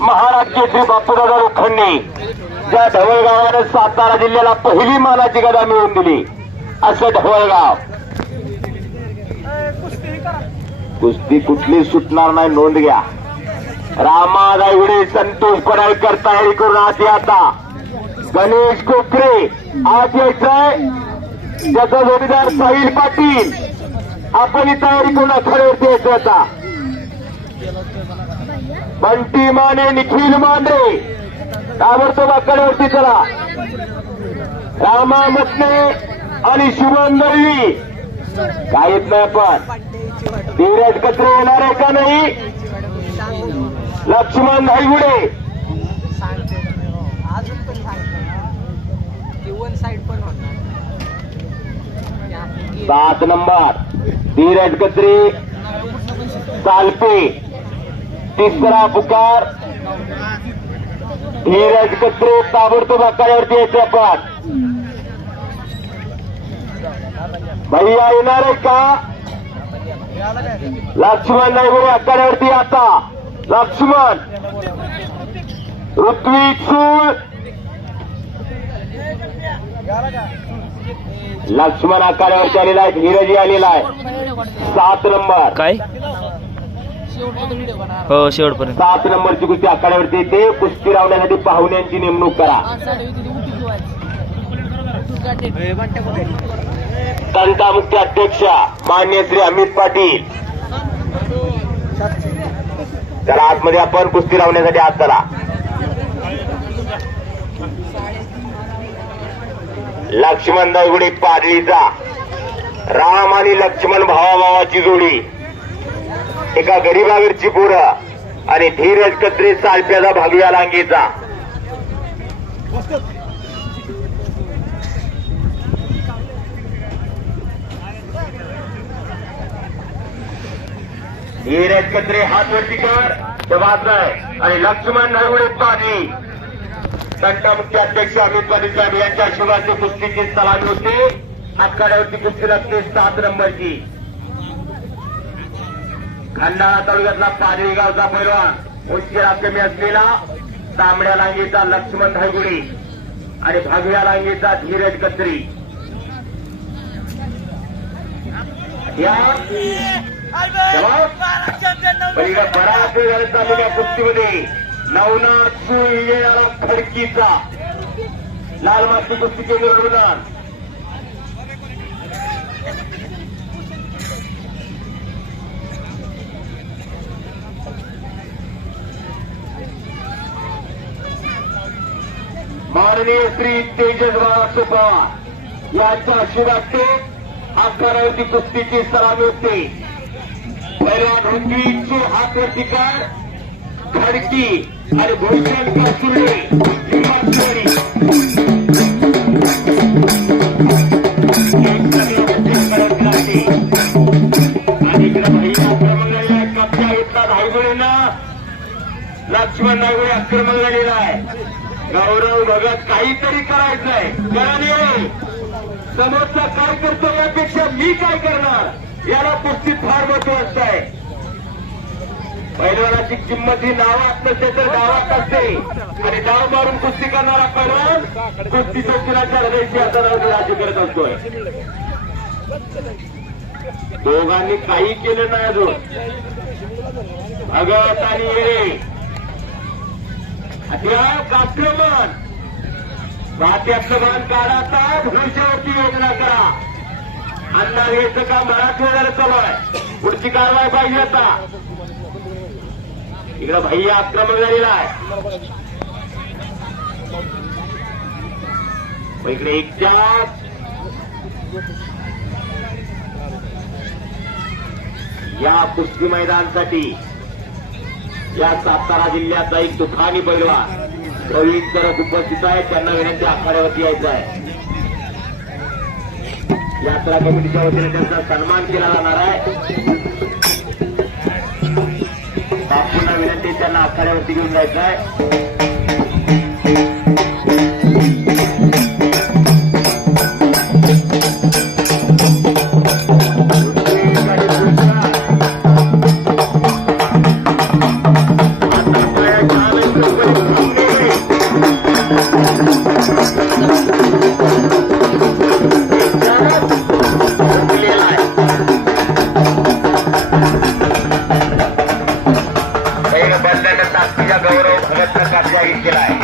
महाराज केसरी बापूदादा लोखंडे. ज्या ढवळगावाने सातारा जिल्ह्याला पहिली मानाची गदा मिळवून दिली. असं ढवळगाव. कुस्ती कुठली सुटणार नाही नोंद घ्या. रामा दायगुडे संतोष पडाळकर तयारी करून आत आता. गणेश कोकरे आज यायचंय त्याचा जोडीदार साहिल पाटील. आपण ही तयारी करून आखाड्यावरती यायचं आता बंटी माने निखिल मांडे ताबडतोब आकड्यावरती चला. रामा मटणे आणि शुभम दळवी काय येत नाही आपण. धीरज कत्रे येणार आहे का नाही? लक्ष्मण धाईगुडे सात नंबर. धीरज कत्रे चालपे. तिसरा पुकार. धीरज कत्रे ताबडतोब आकड्यावरती यायचे आपण भैया येणार आहे का? लक्ष्मण नाही आकड्यावरती आता. लक्ष्मण. ऋत्विक सूळ लक्ष्मण आकारावरती आलेला आहे धीरजी आलेला आहे. सात नंबर. काय? हो शेवटपर्यंत. सात नंबरची कुस्ती आखाड्यावरती येते. कुस्ती लावण्यासाठी पाहुण्यांची नेमणूक करा. तंटा मुख्य अध्यक्ष मान्य श्री अमित पाटील. चला आतमध्ये आपण कुस्ती लावण्यासाठी आत चला. लक्ष्मण दळगुडे पाडळीचा राम आणि लक्ष्मण भावाभावाची जोडी. एका गरीबावरची पोरं आणि धीरज कत्रे सालप्याचा भागव्या लांगेचा धीरज कत्रे हात वरती कर तो आणि लक्ष्मण नळवडे पाटील संघ मुख्य अध्यक्ष अमित पाटील साहेब यांच्या शिवाची कुस्तीची सलामी होते. आखाड्यावरती कुस्ती लागते सात नंबरची. खंडाळा तालुक्यातला पाडळी गावचा पैलवान उंचीला कमी असलेला तांबड्या लांगीचा लक्ष्मण धायगुडी आणि भागव्या लांगीचा धीरज कत्री. या. बराच वेळ चाललेल्या कुस्तीमध्ये. नवनाथ सुळेला खडकीचा लाल माती कुस्ती केंद्र अनुदान माननीय श्री तेजस बाळासाहेब पवार यांच्या आशीर्वादते आकारावरती कुस्तीची सलामी होते. पहिल्या ऋतवीचे हात वरती खडकी आणि भूषण लक्ष्मण नागोळी आक्रमण झालेला आहे. गौरव भगत काहीतरी करायचंय. कारण समोरचा काय करतो यापेक्षा मी काय करणार? याला कुस्तीत फार महत्वाचं आहे. पैलवानाची किंमत ही नावात नसते तर गावात असते. आणि डाव मारून कुस्ती करणारा पैलवान कुस्ती शौकीनाच्या हृदयाची आता राज्य करत असतोय. दोघांनी काही केलं नाही अजून. भगत आणि येळे अद्याप आक्रमण भात्यातलं बाण काढाचा भविष्यावरती योजना करा. अंदाज घ्यायचं का मराठवाड्याला चालू आहे. पुढची कारवाई पाहिजे आता. इकडं भैया आक्रमण झालेला आहे. मग इकडे एकट्यात या कुस्ती मैदानसाठी या सातारा जिल्ह्याचा एक तुफानी पैलवान प्रवीण तरफ उपस्थित आहे त्यांना विनंती आखाड्यावरती यायचं आहे. यात्रा कमिटीच्या वतीने त्यांचा सन्मान केला जाणार आहे. बापूंना विनंती त्यांना आखाड्यावरती घेऊन जायचं आहे. কাটবাড়ি জেলায়